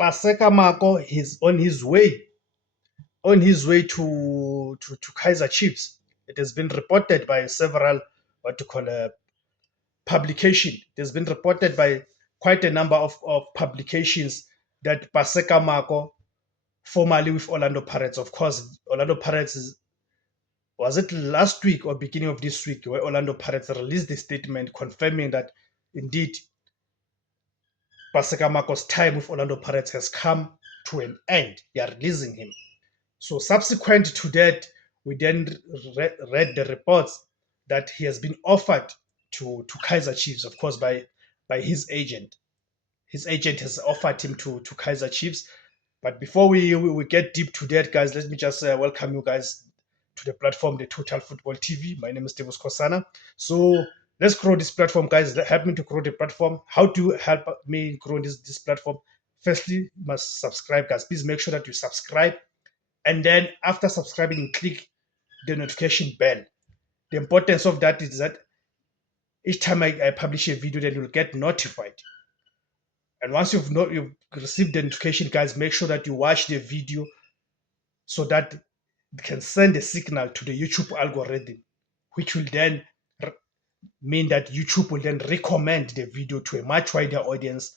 Paseka Mako is on his way to Kaiser Chiefs. It has been reported by several publication. It has been reported by quite a number of publications that Paseka Mako, formerly with Orlando Pirates, of course, Orlando Pirates was it last week or beginning of this week where Orlando Pirates released a statement confirming that indeed Paseka Mako's time with Orlando Pirates has come to an end. They are releasing him. So subsequent to that, we then read the reports that he has been offered to Kaiser Chiefs, of course, by his agent. His agent has offered him to Kaiser Chiefs. But before we get deep to that, guys, let me just welcome you guys to the platform, the Total Football TV. My name is Devos Kosana. So let's grow this platform, guys. Help me to grow the platform. How to help me grow this platform? Firstly, you must subscribe, guys. Please make sure that you subscribe. And then after subscribing, click the notification bell. The importance of that is that each time I publish a video, then you'll get notified. And once you've received the notification, guys, make sure that you watch the video so that it can send a signal to the YouTube algorithm, which will then mean that YouTube will then recommend the video to a much wider audience.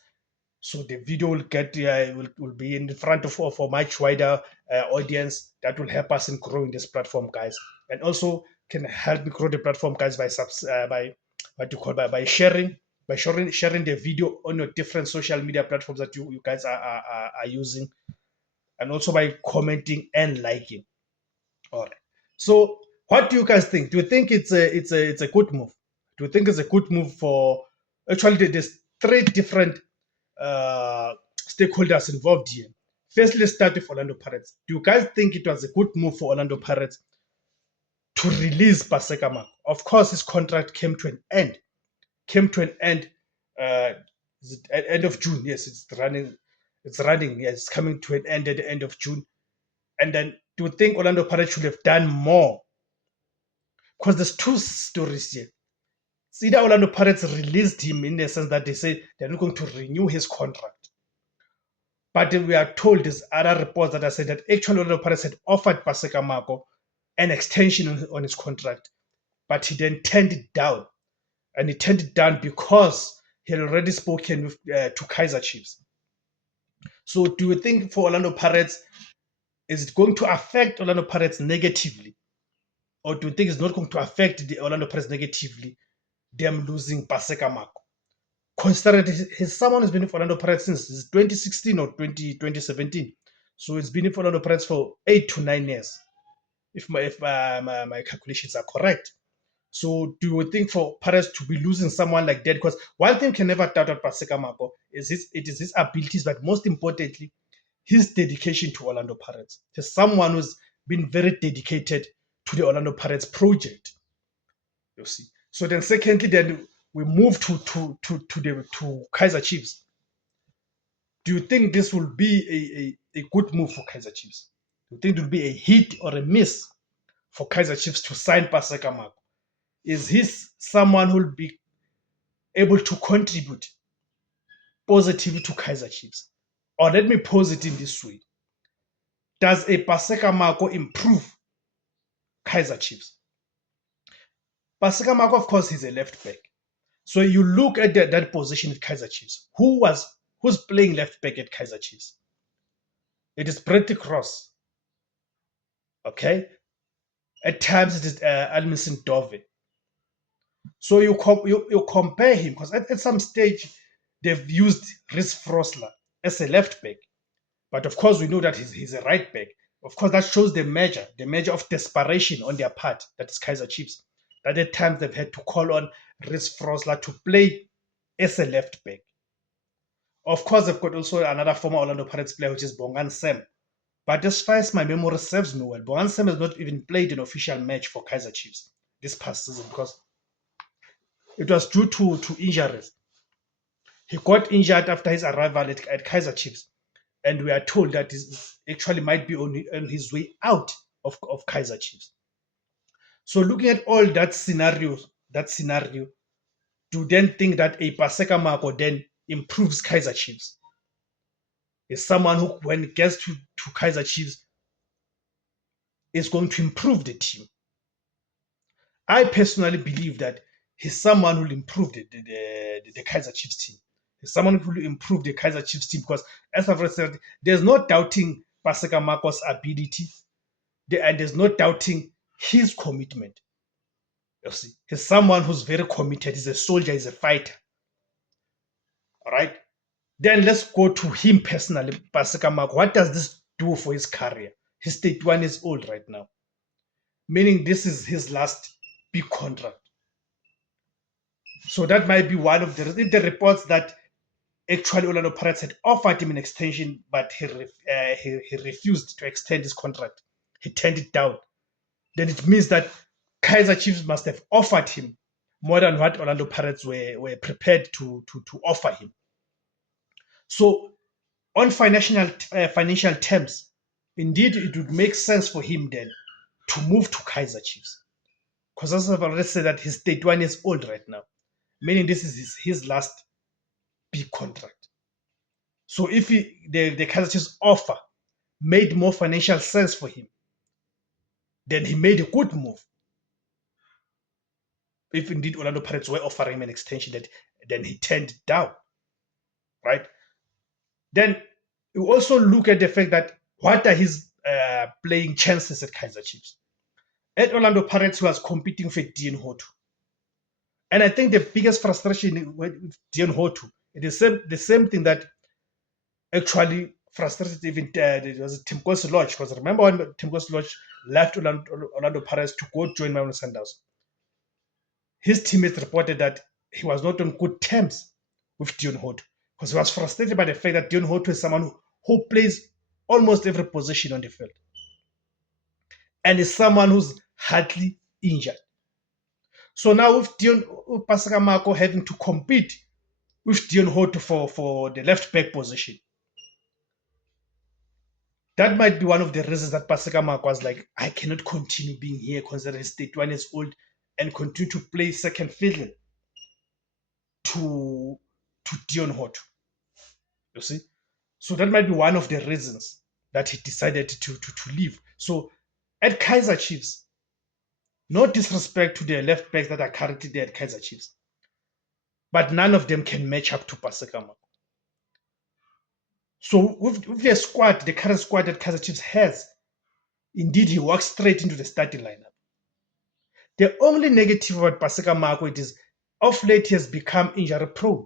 So the video will get will be in front of a much wider audience. That will help us in growing this platform, guys, and also can help me grow the platform, guys, by sharing the video on your different social media platforms that you guys are using, and also by commenting and liking. All right. So, what do you guys think? Do you think it's a good move? Do you think it's a good move for? Actually, there's three different stakeholders involved here. First, let's start with Orlando Pirates. Do you guys think it was a good move for Orlando Pirates to release Paseka Mako? Of course, his contract came to an end. At end of June. Yes, it's running. It's running. Yes, it's coming to an end at the end of June. And then, do you think Orlando Pirates should have done more? Because there's two stories here. It's either Orlando Pirates released him in the sense that they say they're not going to renew his contract. But we are told there's other reports that are saying that actually Orlando Pirates had offered Paseka Mako an extension on his contract, but he then turned it down. And he turned it down because he had already spoken with, to Kaiser Chiefs. So do you think for Orlando Pirates, is it going to affect Orlando Pirates negatively? Or do you think it's not going to affect the Orlando Pirates negatively, them losing Paseka Mako? Considering someone who's been with Orlando Pirates since 2016 or 2017. So it's been with Orlando Pirates for 8 to 9 years, if my calculations are correct. So do you think for Pirates to be losing someone like that? Because one thing can never doubt about Paseka Mako is his abilities, but most importantly, his dedication to Orlando Pirates. He's someone who's been very dedicated to the Orlando Pirates project. You see. So then, secondly, then we move to Kaiser Chiefs. Do you think this will be a good move for Kaiser Chiefs? Do you think it will be a hit or a miss for Kaiser Chiefs to sign Paseka Mako? Is he someone who will be able to contribute positively to Kaiser Chiefs? Or let me pose it in this way. Does a Paseka Mako improve Kaiser Chiefs? Paseka Mako, of course, he's a left back. So you look at that position at Kaiser Chiefs. Who's playing left back at Kaiser Chiefs? It is Bretty Cross. Okay? At times it is Almison Dove. So you compare him, because at some stage they've used Rhys Frosler as a left back. But of course we know that he's a right back. Of course that shows the measure of desperation on their part, that is Kaiser Chiefs. That at times they've had to call on Rhys Frosler to play as a left back. Of course, they've got also another former Orlando Pirates player, which is Bongan Sam. But as far as my memory serves me well, Bongan Sam has not even played an official match for Kaiser Chiefs this past season because it was due to injuries. He got injured after his arrival at Kaiser Chiefs, and we are told that he actually might be on his way out of Kaiser Chiefs. So looking at all that scenario, do then think that a Paseka Mako then improves Kaiser Chiefs? He's someone who, when it gets to Kaizer Chiefs, is going to improve the team. I personally believe that he's someone who will improve the Kaizer Chiefs team. He's someone who will improve the Kaizer Chiefs team because, as I've said, there's no doubting Paseka Marcos' ability, and there's no doubting his commitment. You see, he's someone who's very committed. He's a soldier. He's a fighter. All right. Then let's go to him personally, Paseka Marcos. What does this do for his career? He's 31 years old right now, meaning this is his last big contract. So that might be one of the reports that actually Orlando Pirates had offered him an extension, but he refused to extend his contract. He turned it down. Then it means that Kaizer Chiefs must have offered him more than what Orlando Pirates were prepared to offer him. So on financial terms, indeed, it would make sense for him then to move to Kaizer Chiefs. Because as I've already said that he's 31 years old right now, meaning this is his last big contract. So if the Kaizer Chiefs offer made more financial sense for him, then he made a good move. If indeed Orlando Pirates were offering him an extension, then he turned it down, right? Then you also look at the fact that what are his playing chances at Kaizer Chiefs? At Orlando Pirates, he was competing for Dean Hotu. And I think the biggest frustration with Dean Hotu, it is the same thing that actually frustrated even Timkosi Lodge. Because remember when Timkosi Lodge left Orlando Pirates to go join Mamelodi Sundowns, his teammates reported that he was not on good terms with Deon Hotu because he was frustrated by the fact that Deon Hotu is someone who plays almost every position on the field and is someone who's hardly injured. So now with Paseka Marcos having to compete with Deon Hotu for the left back position, that might be one of the reasons that Paseka Marcos was like, I cannot continue being here considering he's 31 years old and continue to play second fiddle to Deon Hotu. You see? So that might be one of the reasons that he decided to leave. So at Kaizer Chiefs, no disrespect to the left backs that are currently there at Kaizer Chiefs, but none of them can match up to Paseka Marcos. So with the squad, the current squad that Kaizer Chiefs has, indeed he walks straight into the starting lineup. The only negative about Paseka Marcos is of late he has become injury prone.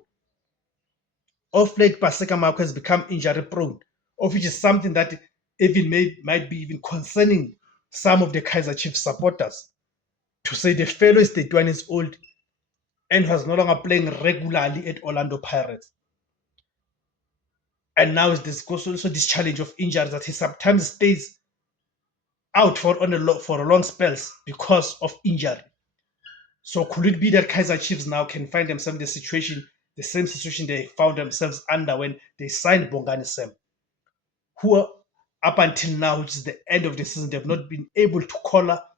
Of late, Paseka Marcos has become injury prone, of which is something that even might be even concerning some of the Kaizer Chiefs supporters. To say the fellow is 31 years old and was no longer playing regularly at Orlando Pirates. And now there's also this challenge of injuries that he sometimes stays out for long spells because of injury. So could it be that Kaizer Chiefs now can find themselves in the same situation they found themselves under when they signed Bongani Sam, who up until now, which is the end of the season, they've not been able to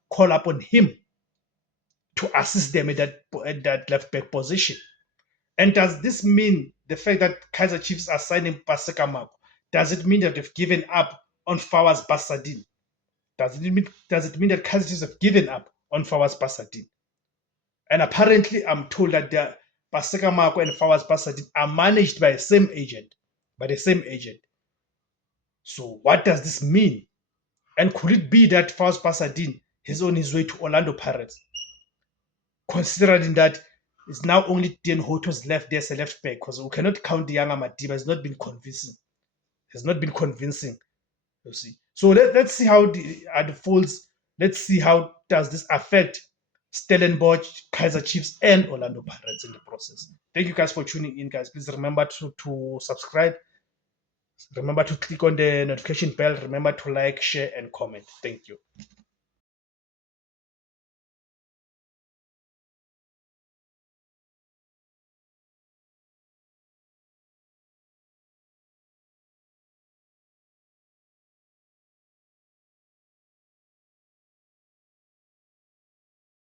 call upon him to assist them at that left back position. And does this mean the fact that Kaizer Chiefs are signing Paseka Marcos, does it mean that they've given up on Fawaz Basadin? Does it mean that Kaizer Chiefs have given up on Fawaz Basadin? And apparently, I'm told that Paseka Marcos and Fawaz Basadin are managed by the same agent. So what does this mean? And could it be that Fawaz Basadin is on his way to Orlando Pirates? Considering that it's now only Deon Hotu's left there as a left back, because we cannot count the younger Madiba. It's not been convincing. You see. So let's see how it unfolds. Let's see how does this affect Stellenbosch, Kaizer Chiefs, and Orlando Pirates in the process. Thank you guys for tuning in, guys. Please remember to subscribe. Remember to click on the notification bell. Remember to like, share, and comment. Thank you.